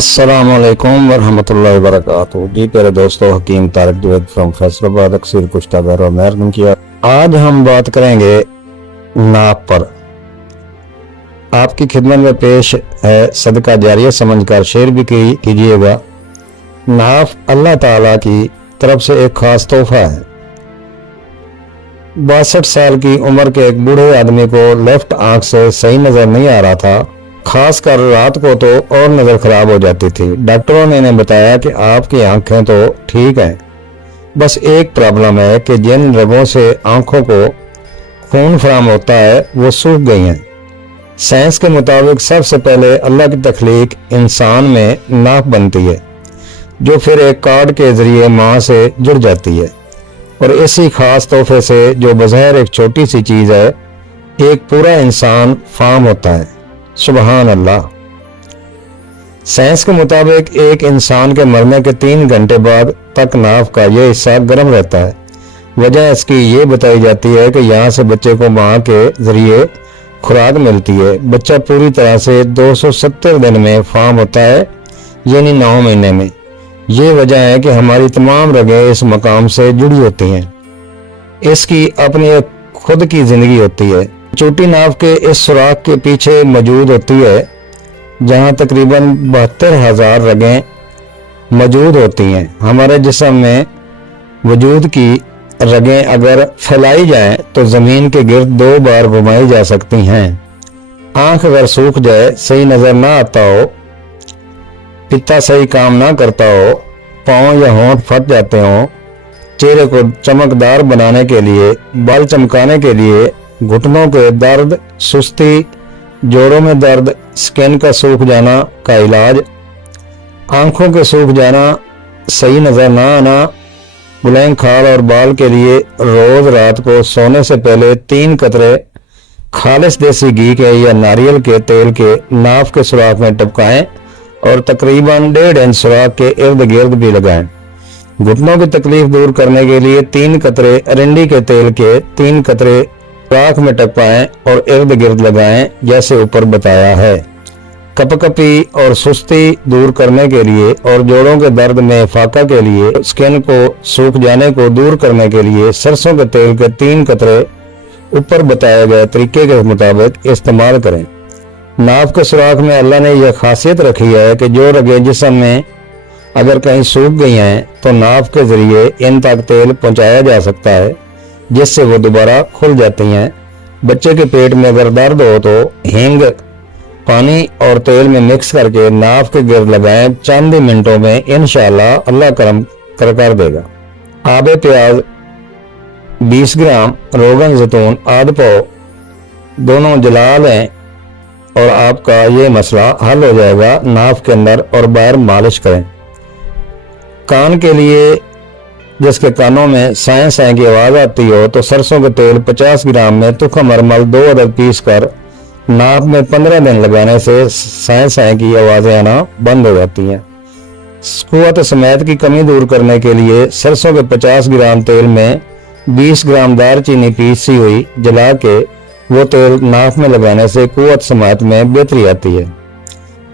अस्सलामुअलैकुम वरहमतुल्लाहि वबरकातुहू। जी प्यारे दोस्तों, हकीम तारिक जवेद फ्रॉम फैसलाबाद अक्सर कुश्ता बैर महरम किया। आज हम बात करेंगे नाप पर। आपकी खिदमत में पेश है सदका जारिया समझकर शेयर भी कीजिएगा। नाप अल्लाह ताला की तरफ से एक खास तोहफा है। 62 साल की उम्र के एक बूढ़े आदमी को लेफ्ट आंख से सही नजर नहीं आ रहा था, खासकर रात को तो और नजर खराब हो जाती थी। डॉक्टरों ने इन्हें बताया कि आपकी आंखें तो ठीक हैं, बस एक प्रॉब्लम है कि जिन रगों से आंखों को खून फराहम होता है वो सूख गई हैं। साइंस के मुताबिक सबसे पहले अल्लाह की तख्लीक इंसान में नाक बनती है, जो फिर एक कार्ड के जरिए माँ से जुड़ जाती है, और इसी खास तोहफे से जो बज़ाहिर एक छोटी सी चीज है, एक पूरा इंसान फार्म होता है। सुबहान अल्लाह। साइंस के मुताबिक एक इंसान के मरने के 3 घंटे बाद तक नाफ का यह हिस्सा गर्म रहता है। वजह इसकी ये बताई जाती है कि यहाँ से बच्चे को माँ के जरिए खुराक मिलती है। बच्चा पूरी तरह से 270 दिन में फार्म होता है, यानी 9 महीने में। ये वजह है कि हमारी तमाम रगें इस मकाम से जुड़ी होती हैं। इसकी अपनी खुद की जिंदगी होती है। छोटी नाव के इस सुराख के पीछे मौजूद होती है, जहां तकरीबन 72,000 रगें मौजूद होती हैं। हमारे जिस्म में वजूद की रगें अगर फैलाई जाएं तो जमीन के गिर्द 2 बार घुमाई जा सकती हैं। आंख अगर सूख जाए, सही नजर ना आता हो, पित्ता सही काम ना करता हो, पाँव या होंठ फट जाते हों, चेहरे को चमकदार बनाने के लिए, बाल चमकाने के लिए, घुटनों के दर्द, सुस्ती, जोड़ों में दर्द, स्किन का सूख जाना का इलाज, आंखों के सूख जाना, सही नजर ना आना, बुलंद खाल और बाल के लिए रोज रात को सोने से पहले 3 कतरे खालिस देसी घी के या नारियल के तेल के नाफ के सुराख में टपकाएं और तकरीबन 1.5 इंच सुराख के इर्द गिर्द भी लगाएं। घुटनों की तकलीफ दूर करने के लिए 3 कतरे अरंडी के तेल के 3 कतरे सुराख में टपकाएं और इर्द गिर्द लगाएं, जैसे ऊपर बताया है। कपकपी और सुस्ती दूर करने के लिए और जोड़ों के दर्द में फाका के लिए, स्किन को सूख जाने को दूर करने के लिए सरसों के तेल के 3 कतरे ऊपर बताए गए तरीके के मुताबिक इस्तेमाल करें। नाफ के सुराख में अल्लाह ने यह खासियत रखी है कि जो रगें जिस्म में अगर कहीं सूख गई हैं तो नाफ के जरिए इन तक तेल पहुंचाया जा सकता है, जिससे वो दोबारा खुल जाती हैं। बच्चे के पेट में अगर दर्द हो तो हींग पानी और तेल में मिक्स करके नाफ के गिर्द लगाएं। चंद ही मिनटों में इंशाअल्लाह अल्लाह करम कर देगा। आबे प्याज 20 ग्राम, रोगन जैतून आध पाव दोनों जला लें और आपका ये मसला हल हो जाएगा। नाफ के अंदर और बाहर मालिश करें। कान के लिए जिसके कानों में साएं साएं की आवाज आती हो तो सरसों के तेल 50 ग्राम में तुखम अरमल 2 अदद पीस कर नाक में 15 दिन लगाने से साएं साएं की आवाजें आना बंद हो जाती हैं। कुव्वत समेत की कमी दूर करने के लिए सरसों के 50 ग्राम तेल में 20 ग्राम दालचीनी पीसी हुई जला के वो तेल नाक में लगाने से कुव्वत समेत में बेहतरी आती है।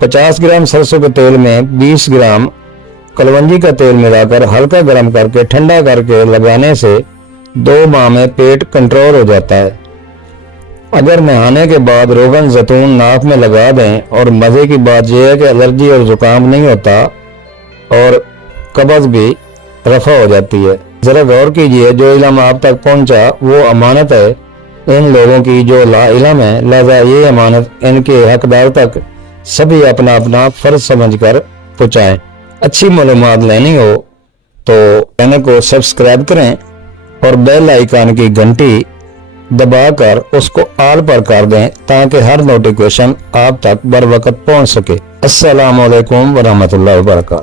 50 ग्राम सरसों के तेल में 20 ग्राम कलवंजी का तेल मिलाकर हल्का गर्म करके ठंडा करके लगाने से 2 माह में पेट कंट्रोल हो जाता है। अगर नहाने के बाद रोगन जैतून नाक में लगा दें और मजे की बात यह है कि एलर्जी और जुकाम नहीं होता और कब्ज भी रफा हो जाती है। जरा गौर कीजिए, जो इल्म आप तक पहुंचा वो अमानत है इन लोगों की जो ला इल्म है, लिहाजा ये अमानत इनके हकदार तक सभी अपना अपना फर्ज समझकर पहुंचाएं। अच्छी मालूमात लेनी हो तो चैनल को सब्सक्राइब करें और बेल आइकन की घंटी दबाकर उसको ऑल पर कर दें ताकि हर नोटिफिकेशन आप तक बर वक्त पहुंच सके। अस्सलाम वालेकुम वरहमतुल्लाहि वबरकातुहू।